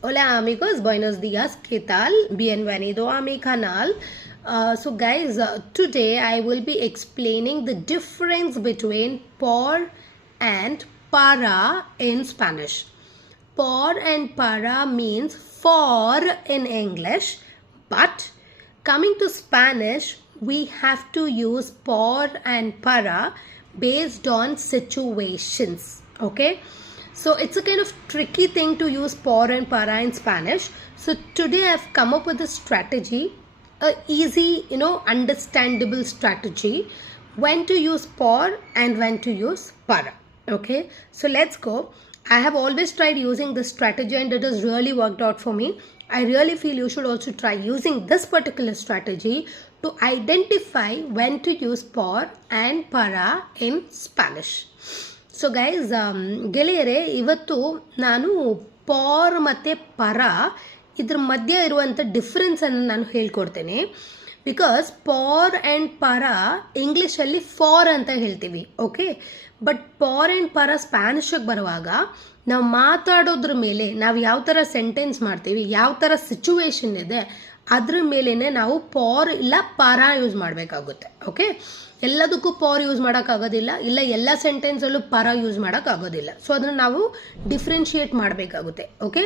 Hola amigos, buenos días, ¿qué tal? Bienvenido a mi canal. So guys, today I will be explaining the difference between por and para in Spanish. Por and para means for in English, but coming to Spanish, we have to use por and para based on situations, okay? So it's a kind of tricky thing to use por and para in Spanish. So today I've come up with a strategy, a easy, understandable strategy when to use por and when to use para. Okay, so let's go. I have always tried using this strategy and it has really worked out for me. I really feel you should also try using this particular strategy to identify when to use por and para in Spanish. So guys, ಗೆಳೆಯರೇ, ಇವತ್ತು ನಾನು ಪಾರ್ ಮತ್ತು ಪರ ಇದ್ರ ಮಧ್ಯೆ ಇರುವಂಥ ಡಿಫ್ರೆನ್ಸನ್ನು ನಾನು ಹೇಳ್ಕೊಡ್ತೇನೆ. ಬಿಕಾಸ್ ಪಾರ್ ಆ್ಯಂಡ್ ಪರ ಇಂಗ್ಲೀಷಲ್ಲಿ ಫಾರ್ ಅಂತ ಹೇಳ್ತೀವಿ, ಓಕೆ. ಬಟ್ ಪಾರ್ ಆ್ಯಂಡ್ ಪರ ಸ್ಪ್ಯಾನಿಷಿಗೆ ಬರುವಾಗ ನಾವು ಮಾತಾಡೋದ್ರ ಮೇಲೆ, ನಾವು ಯಾವ ಥರ ಸೆಂಟೆನ್ಸ್ ಮಾಡ್ತೀವಿ, ಯಾವ ಥರ ಸಿಚುವೇಶನ್ ಇದೆ, ಅದ್ರ ಮೇಲೇ ನಾವು ಪಾರ್ ಇಲ್ಲ ಪರ ಯೂಸ್ ಮಾಡಬೇಕಾಗುತ್ತೆ, ಓಕೆ. ಎಲ್ಲದಕ್ಕೂ ಪಾರ್ ಯೂಸ್ ಮಾಡೋಕ್ಕಾಗೋದಿಲ್ಲ, ಇಲ್ಲ ಎಲ್ಲ ಸೆಂಟೆನ್ಸಲ್ಲೂ ಪರ ಯೂಸ್ ಮಾಡೋಕ್ಕಾಗೋದಿಲ್ಲ. ಸೊ ಅದನ್ನು ನಾವು ಡಿಫ್ರೆನ್ಷಿಯೇಟ್ ಮಾಡಬೇಕಾಗುತ್ತೆ, ಓಕೆ.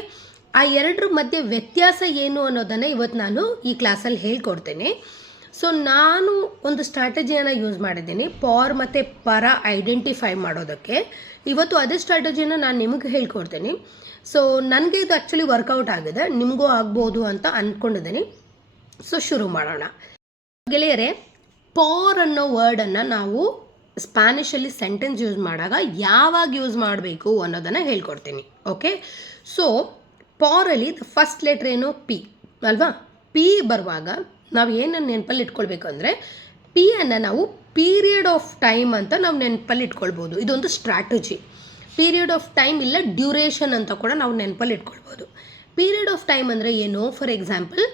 ಆ ಎರಡರ ಮಧ್ಯೆ ವ್ಯತ್ಯಾಸ ಏನು ಅನ್ನೋದನ್ನು ಇವತ್ತು ನಾನು ಈ ಕ್ಲಾಸಲ್ಲಿ ಹೇಳ್ಕೊಡ್ತೇನೆ. ಸೊ ನಾನು ಒಂದು ಸ್ಟ್ರಾಟಜಿಯನ್ನು ಯೂಸ್ ಮಾಡಿದ್ದೀನಿ ಪಾರ್ ಮತ್ತು ಪರ ಐಡೆಂಟಿಫೈ ಮಾಡೋದಕ್ಕೆ. ಇವತ್ತು ಅದೇ ಸ್ಟ್ರಾಟಜಿನ ನಾನು ನಿಮಗೆ ಹೇಳ್ಕೊಡ್ತೀನಿ. ಸೊ ನನಗೆ ಇದು ಆ್ಯಕ್ಚುಲಿ ವರ್ಕೌಟ್ ಆಗಿದೆ, ನಿಮಗೂ ಆಗ್ಬೋದು ಅಂತ ಅಂದ್ಕೊಂಡಿದ್ದೀನಿ. ಸೊ ಶುರು ಮಾಡೋಣ ಗೆಳೆಯರೇ. ಪಾರ್ ಅನ್ನೋ ವರ್ಡನ್ನು ನಾವು ಸ್ಪ್ಯಾನಿಷಲ್ಲಿ ಸೆಂಟೆನ್ಸ್ ಯೂಸ್ ಮಾಡುವಾಗ ಯಾವಾಗ ಯೂಸ್ ಮಾಡಬೇಕು ಅನ್ನೋದನ್ನು ಹೇಳ್ಕೊಡ್ತೀನಿ, ಓಕೆ. ಸೊ ಪಾರಲ್ಲಿ ದ ಫಸ್ಟ್ ಲೆಟ್ರ್ ಏನು? ಪಿ ಅಲ್ವಾ. ಪಿ ಬರುವಾಗ ನಾವು ಏನನ್ನು ನೆನಪಲ್ಲಿ ಇಟ್ಕೊಳ್ಬೇಕು ಅಂದರೆ, ಪಿಯನ್ನು ನಾವು ಪೀರಿಯಡ್ ಆಫ್ ಟೈಮ್ ಅಂತ ನಾವು ನೆನಪಲ್ಲಿ ಇಟ್ಕೊಳ್ಬೋದು. ಇದೊಂದು ಸ್ಟ್ರಾಟಜಿ. ಪೀರಿಯಡ್ ಆಫ್ ಟೈಮ್ ಇಲ್ಲ ಡ್ಯೂರೇಷನ್ ಅಂತ ಕೂಡ ನಾವು ನೆನಪಲ್ಲಿ ಇಟ್ಕೊಳ್ಬೋದು. ಪೀರಿಯಡ್ ಆಫ್ ಟೈಮ್ ಅಂದರೆ ಏನು? ಫಾರ್ ಎಕ್ಸಾಂಪಲ್,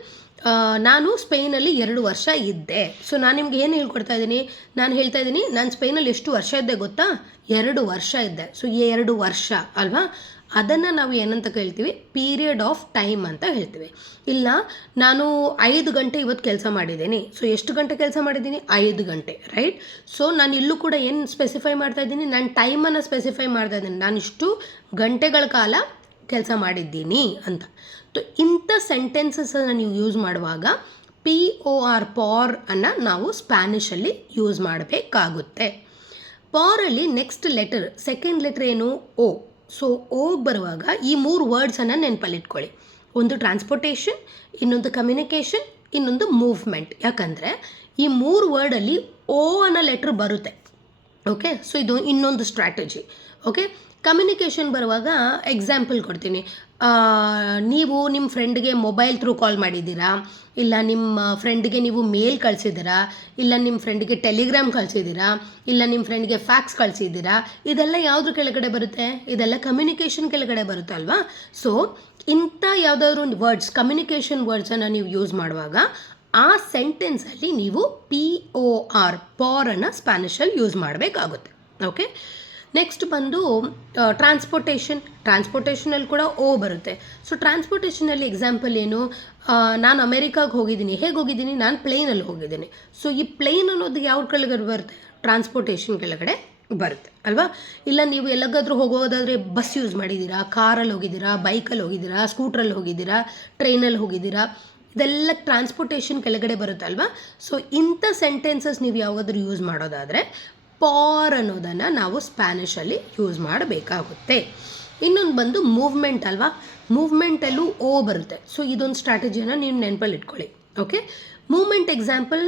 ನಾನು ಸ್ಪೇನಲ್ಲಿ 2 ವರ್ಷ ಇದ್ದೆ. ಸೊ ನಾನು ನಿಮ್ಗೆ ಏನು ಹೇಳ್ಕೊಡ್ತಾ ಇದ್ದೀನಿ? ನಾನು ಹೇಳ್ತಾ ಇದ್ದೀನಿ, ನಾನು ಸ್ಪೇನಲ್ಲಿ ಎಷ್ಟು ವರ್ಷ ಇದ್ದೆ ಗೊತ್ತಾ? 2 ವರ್ಷ ಇದ್ದೆ. ಸೊ 2 ವರ್ಷ ಅಲ್ವಾ, ಅದನ್ನು ನಾವು ಏನಂತ ಕೇಳ್ತೀವಿ? ಪೀರಿಯಡ್ ಆಫ್ ಟೈಮ್ ಅಂತ ಹೇಳ್ತೀವಿ. ಇಲ್ಲ, ನಾನು 5 ಗಂಟೆ ಇವತ್ತು ಕೆಲಸ ಮಾಡಿದ್ದೀನಿ. ಸೊ ಎಷ್ಟು ಗಂಟೆ ಕೆಲಸ ಮಾಡಿದ್ದೀನಿ? 5 ಗಂಟೆ, ರೈಟ್. ಸೊ ನಾನು ಇಲ್ಲೂ ಕೂಡ ಏನು ಸ್ಪೆಸಿಫೈ ಮಾಡ್ತಾ ಇದ್ದೀನಿ? ನಾನು ಟೈಮನ್ನು ಸ್ಪೆಸಿಫೈ ಮಾಡ್ತಾ ಇದ್ದೀನಿ, ನಾನು ಇಷ್ಟು ಗಂಟೆಗಳ ಕಾಲ ಕೆಲಸ ಮಾಡಿದ್ದೀನಿ ಅಂತ. ಇಂಥ ಸೆಂಟೆನ್ಸಸನ್ನು ನೀವು ಯೂಸ್ ಮಾಡುವಾಗ POR ಪಾರ್ ಅನ್ನು ನಾವು ಸ್ಪ್ಯಾನಿಷಲ್ಲಿ ಯೂಸ್ ಮಾಡಬೇಕಾಗುತ್ತೆ. ಪಾರಲ್ಲಿ ನೆಕ್ಸ್ಟ್ ಲೆಟರ್, ಸೆಕೆಂಡ್ ಲೆಟರ್ ಏನು? ಓ. ಸೊ ಓಗೆ ಬರುವಾಗ ಈ 3 ವರ್ಡ್ಸನ್ನು ನೆನಪಲ್ಲಿಟ್ಕೊಳ್ಳಿ. ಒಂದು ಟ್ರಾನ್ಸ್ಪೋರ್ಟೇಷನ್, ಇನ್ನೊಂದು ಕಮ್ಯುನಿಕೇಷನ್, ಇನ್ನೊಂದು ಮೂವ್ಮೆಂಟ್. ಯಾಕಂದರೆ ಈ 3 ವರ್ಡಲ್ಲಿ ಓ ಅನ್ನೋ ಲೆಟ್ರ್ ಬರುತ್ತೆ, ಓಕೆ. ಸೊ ಇದು ಇನ್ನೊಂದು ಸ್ಟ್ರಾಟಜಿ, ಓಕೆ. ಕಮ್ಯುನಿಕೇಷನ್ ಬರುವಾಗ ಎಕ್ಸಾಂಪಲ್ ಕೊಡ್ತೀನಿ. ನೀವು ನಿಮ್ಮ ಫ್ರೆಂಡ್ಗೆ ಮೊಬೈಲ್ ಥ್ರೂ ಕಾಲ್ ಮಾಡಿದ್ದೀರಾ, ಇಲ್ಲ ನಿಮ್ಮ ಫ್ರೆಂಡ್ಗೆ ನೀವು ಮೇಲ್ ಕಳಿಸಿದ್ದೀರಾ, ಇಲ್ಲ ನಿಮ್ಮ ಫ್ರೆಂಡ್ಗೆ ಟೆಲಿಗ್ರಾಮ್ ಕಳಿಸಿದ್ದೀರಾ, ಇಲ್ಲ ನಿಮ್ಮ ಫ್ರೆಂಡ್ಗೆ ಫ್ಯಾಕ್ಸ್ ಕಳಿಸಿದ್ದೀರಾ. ಇದೆಲ್ಲ ಯಾವುದ್ರ ಕೆಳಗಡೆ ಬರುತ್ತೆ? ಇದೆಲ್ಲ ಕಮ್ಯುನಿಕೇಷನ್ ಕೆಳಗಡೆ ಬರುತ್ತೆ ಅಲ್ವಾ. ಸೊ ಇಂಥ ಯಾವುದಾದ್ರೂ ವರ್ಡ್ಸ್, ಕಮ್ಯುನಿಕೇಷನ್ ವರ್ಡ್ಸನ್ನು ನೀವು ಯೂಸ್ ಮಾಡುವಾಗ ಆ ಸೆಂಟೆನ್ಸಲ್ಲಿ ನೀವು POR ಪಾರನ್ನು ಸ್ಪ್ಯಾನಿಷಲ್ಲಿ ಯೂಸ್ ಮಾಡಬೇಕಾಗುತ್ತೆ, ಓಕೆ. ನೆಕ್ಸ್ಟ್ ಬಂದು ಟ್ರಾನ್ಸ್ಪೋರ್ಟೇಷನಲ್ಲಿ ಕೂಡ ಓ ಬರುತ್ತೆ. ಸೊ ಟ್ರಾನ್ಸ್ಪೋರ್ಟೇಷನಲ್ಲಿ ಎಕ್ಸಾಂಪಲ್ ಏನು? ನಾನು ಅಮೇರಿಕಾಗೆ ಹೋಗಿದ್ದೀನಿ. ಹೇಗೆ ಹೋಗಿದ್ದೀನಿ? ನಾನು ಪ್ಲೇನಲ್ಲಿ ಹೋಗಿದ್ದೀನಿ. ಸೊ ಈ ಪ್ಲೇನ್ ಅನ್ನೋದು ಯಾವ ಕೆಳಗಡೆ ಬರುತ್ತೆ? ಟ್ರಾನ್ಸ್ಪೋರ್ಟೇಷನ್ ಕೆಳಗಡೆ ಬರುತ್ತೆ ಅಲ್ವಾ. ಇಲ್ಲ, ನೀವು ಎಲ್ಲಗಾದ್ರೂ ಹೋಗೋದಾದರೆ ಬಸ್ ಯೂಸ್ ಮಾಡಿದ್ದೀರಾ, ಕಾರಲ್ಲಿ ಹೋಗಿದ್ದೀರಾ, ಬೈಕಲ್ಲಿ ಹೋಗಿದ್ದೀರಾ, ಸ್ಕೂಟ್ರಲ್ಲಿ ಹೋಗಿದ್ದೀರಾ, ಟ್ರೈನಲ್ಲಿ ಹೋಗಿದ್ದೀರಾ, ಇದೆಲ್ಲ ಟ್ರಾನ್ಸ್ಪೋರ್ಟೇಷನ್ ಕೆಳಗಡೆ ಬರುತ್ತೆ ಅಲ್ವಾ. ಸೊ ಇಂಥ ಸೆಂಟೆನ್ಸಸ್ ನೀವು ಯಾವುದಾದ್ರೂ ಯೂಸ್ ಮಾಡೋದಾದರೆ ಪಾರ್ ಅನ್ನೋದನ್ನು ನಾವು ಸ್ಪ್ಯಾನಿಷಲ್ಲಿ ಯೂಸ್ ಮಾಡಬೇಕಾಗುತ್ತೆ. ಇನ್ನೊಂದು ಬಂದು ಮೂವ್ಮೆಂಟ್ ಅಲ್ವಾ. ಮೂವ್ಮೆಂಟಲ್ಲೂ ಓ ಬರುತ್ತೆ. ಸೊ ಇದೊಂದು ಸ್ಟ್ರಾಟಜಿಯನ್ನು ನೀವು ನೆನಪಲ್ಲಿ ಇಟ್ಕೊಳ್ಳಿ, ಓಕೆ. ಮೂವ್ಮೆಂಟ್ ಎಕ್ಸಾಂಪಲ್,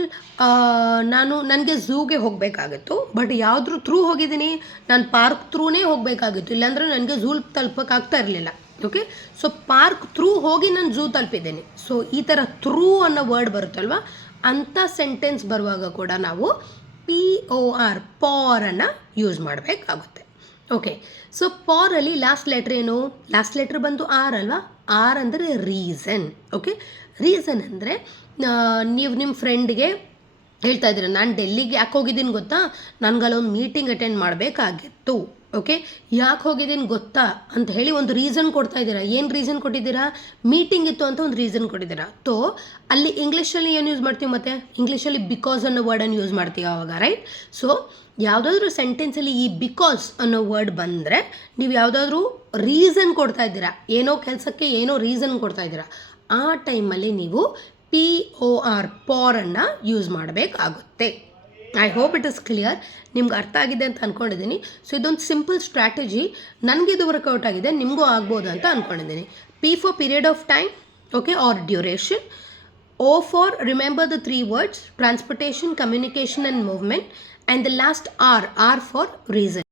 ನನಗೆ ಝೂಗೆ ಹೋಗಬೇಕಾಗಿತ್ತು, ಬಟ್ ಯಾವುದ್ರ ಥ್ರೂ ಹೋಗಿದ್ದೀನಿ? ನಾನು ಪಾರ್ಕ್ ಥ್ರೂನೇ ಹೋಗಬೇಕಾಗಿತ್ತು, ಇಲ್ಲಾಂದರೆ ನನಗೆ ಝೂ ತಲುಪೋಕ್ಕಾಗ್ತಾ ಇರಲಿಲ್ಲ, ಓಕೆ. ಸೊ ಪಾರ್ಕ್ ಥ್ರೂ ಹೋಗಿ ನಾನು ಝೂ ತಲುಪಿದ್ದೀನಿ. ಸೊ ಈ ಥರ ಥ್ರೂ ಅನ್ನೋ ವರ್ಡ್ ಬರುತ್ತಲ್ವ, ಅಂಥ ಸೆಂಟೆನ್ಸ್ ಬರುವಾಗ ಕೂಡ ನಾವು POR ಪಾರನ್ನು ಯೂಸ್ ಮಾಡಬೇಕಾಗುತ್ತೆ, ಓಕೆ. ಸೊ ಪಾರಲ್ಲಿ ಲಾಸ್ಟ್ ಲೆಟ್ರ್ ಏನು? ಲಾಸ್ಟ್ ಲೆಟ್ರ್ ಬಂದು ಆರ್ ಅಲ್ವಾ. ಆರ್ ಅಂದರೆ ರೀಸನ್, ಓಕೆ. ರೀಸನ್ ಅಂದರೆ ನೀವು ನಿಮ್ಮ ಫ್ರೆಂಡ್ಗೆ ಹೇಳ್ತಾ ಇದ್ದೀರ, ನಾನು ಡೆಲ್ಲಿಗೆ ಯಾಕೆ ಹೋಗಿದ್ದೀನಿ ಗೊತ್ತಾ? ನನಗಲ್ಲೊಂದು ಮೀಟಿಂಗ್ ಅಟೆಂಡ್ ಮಾಡಬೇಕಾಗಿತ್ತು ಓಕೆ, ಯಾಕೆ ಹೋಗಿದ್ದೀನಿ ಗೊತ್ತಾ ಅಂತ ಹೇಳಿ ಒಂದು ರೀಸನ್ ಕೊಡ್ತಾ ಇದ್ದೀರಾ. ಏನು ರೀಸನ್ ಕೊಟ್ಟಿದ್ದೀರಾ? ಮೀಟಿಂಗ್ ಇತ್ತು ಅಂತ ಒಂದು ರೀಸನ್ ಕೊಟ್ಟಿದ್ದೀರಾ. ತೋ ಅಲ್ಲಿ ಇಂಗ್ಲೀಷಲ್ಲಿ ಏನು ಯೂಸ್ ಮಾಡ್ತೀವಿ, ಮತ್ತು ಇಂಗ್ಲೀಷಲ್ಲಿ ಬಿಕಾಸ್ ಅನ್ನೋ ವರ್ಡನ್ನು ಯೂಸ್ ಮಾಡ್ತೀವಿ ಆವಾಗ, ರೈಟ್? ಸೊ ಯಾವುದಾದ್ರೂ ಸೆಂಟೆನ್ಸಲ್ಲಿ ಈ ಬಿಕಾಸ್ ಅನ್ನೋ ವರ್ಡ್ ಬಂದರೆ ನೀವು ಯಾವುದಾದ್ರೂ ರೀಸನ್ ಕೊಡ್ತಾ ಇದ್ದೀರಾ, ಏನೋ ಕೆಲಸಕ್ಕೆ ಏನೋ ರೀಸನ್ ಕೊಡ್ತಾ ಇದ್ದೀರಾ, ಆ ಟೈಮಲ್ಲಿ ನೀವು POR ಪಾರನ್ನು ಯೂಸ್ ಮಾಡಬೇಕಾಗುತ್ತೆ. I hope it is clear. ನಿಮ್ಗೆ ಅರ್ಥ ಆಗಿದೆ ಅಂತ ಅಂದ್ಕೊಂಡಿದ್ದೀನಿ. ಸೊ ಇದೊಂದು ಸಿಂಪಲ್ ಸ್ಟ್ರಾಟಜಿ, ನನಗಿದು ವರ್ಕೌಟ್ ಆಗಿದೆ, ನಿಮಗೂ ಆಗ್ಬೋದು ಅಂತ ಅಂದ್ಕೊಂಡಿದ್ದೀನಿ. P for period of time, okay, or duration. O for remember the 3 words, transportation, communication and movement. And the last R for reason.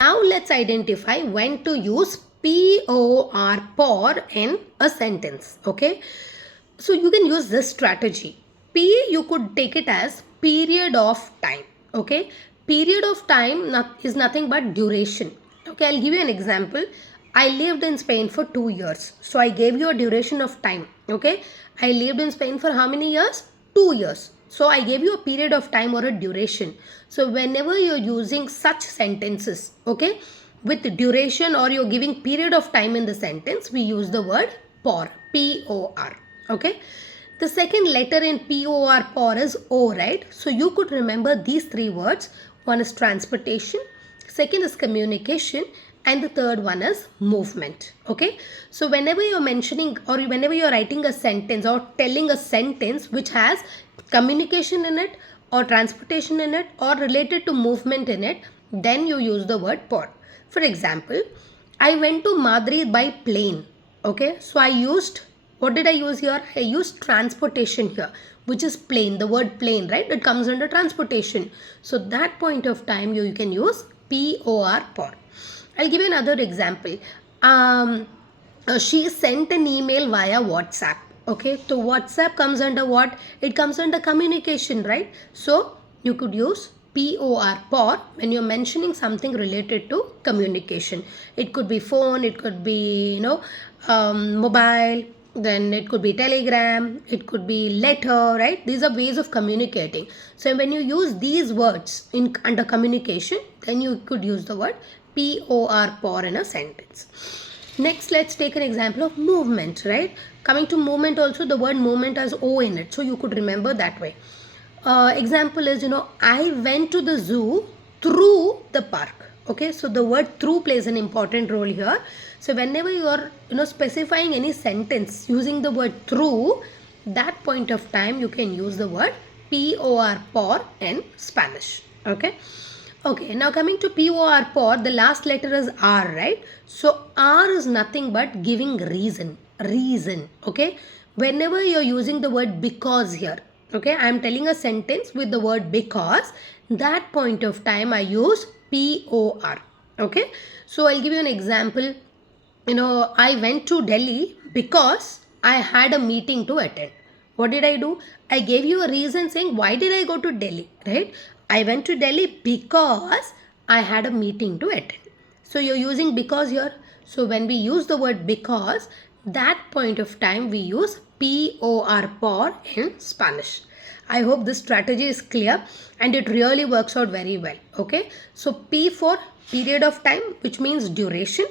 Now let's identify when to use POR POR in a sentence, okay? So you can use this strategy. P, you could take it as period of time, okay? Period of time is nothing but duration. Okay, I'll give you an example. I lived in Spain for 2 years. So I gave you a duration of time, okay? I lived in Spain for how many years? 2 years. So I gave you a period of time or a duration. So whenever you're using such sentences, okay, with duration or you're giving period of time in the sentence, we use the word POR, P-O-R, okay? The second letter in POR POR is O, right? So you could remember these 3 words. One is transportation, second is communication, and the third one is movement, okay? So whenever you're mentioning or whenever you're writing a sentence or telling a sentence which has communication in it or transportation in it or related to movement in it, then you use the word POR. For example, I went to Madrid by plane, okay? So I used, what did I use here? I used transportation here, which is plane, the word plane, right? It comes under transportation. So that point of time you can use POR POR. I'll give you another example. She sent an email via WhatsApp. Okay, so WhatsApp comes under what? It comes under communication, right? So you could use POR POR when you're mentioning something related to communication. It could be phone, it could be, mobile, then it could be telegram, it could be letter, right? These are ways of communicating. So when you use these words under communication, then you could use the word POR POR in a sentence. Next, let's take an example of movement, right? Coming to movement also, the word movement has O in it, so you could remember that way. Example is, I went to the zoo through the park. Okay, so the word through plays an important role here. So whenever you are, specifying any sentence using the word through, that point of time you can use the word POR POR in Spanish. Okay. Okay, now coming to POR POR, the last letter is R, right? So R is nothing but giving reason. Okay? Whenever you're using the word because here, okay, I am telling a sentence with the word because, that point of time I use POR. Okay? So I'll give you an example. I went to Delhi because I had a meeting to attend. What did I do? I gave you a reason saying why did I go to Delhi, right? I went to Delhi because I had a meeting to attend. So you're using because here. So when we use the word because, that point of time we use POR POR in Spanish. I hope this strategy is clear and it really works out very well. Okay. So P for period of time, which means duration.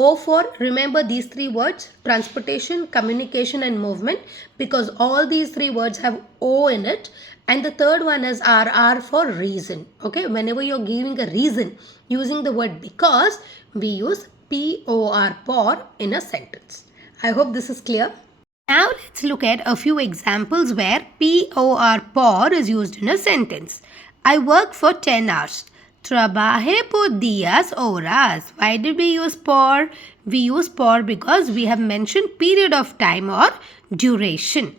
O for, remember these 3 words, transportation, communication and movement, because all these 3 words have O in it. And the third one is R for reason. Okay, whenever you're giving a reason using the word because, we use POR POR in a sentence. I hope this is clear. Now let's look at a few examples where POR POR is used in a sentence. I work for 10 hours. Trabaje por días horas. Why did we use POR? We use POR because we have mentioned period of time or duration.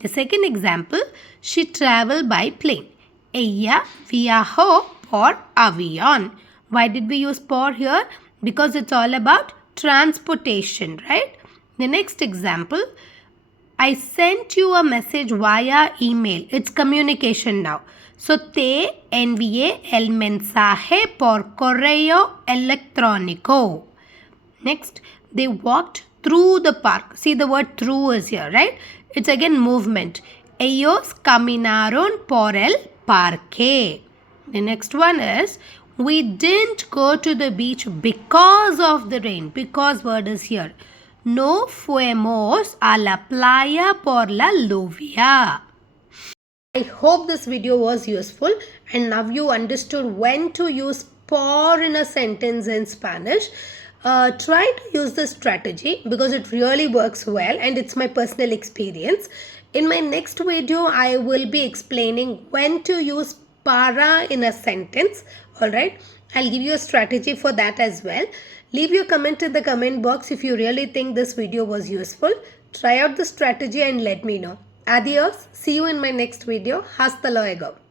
The second example, she traveled by plane. Ella viajó por avión. Why did we use POR here? Because it's all about transportation, right? The next example, I sent you a message via email. It's communication now. So, te envié el mensaje por correo electrónico. Next, they walked through the park. See, the word through is here, right? It's again movement. Ellos caminaron por el parque. The next one is, We didn't go to the beach because of the rain. Because word is here. No fuimos a la playa por la lluvia. I hope this video was useful and now you understood when to use por in a sentence in Spanish. Try to use this strategy because it really works well and it's my personal experience. In my next video, I will be explaining when to use para in a sentence. Alright, I'll give you a strategy for that as well. Leave your comment in the comment box if you really think this video was useful. Try out the strategy and let me know. Adios. See you in my next video. Hasta luego.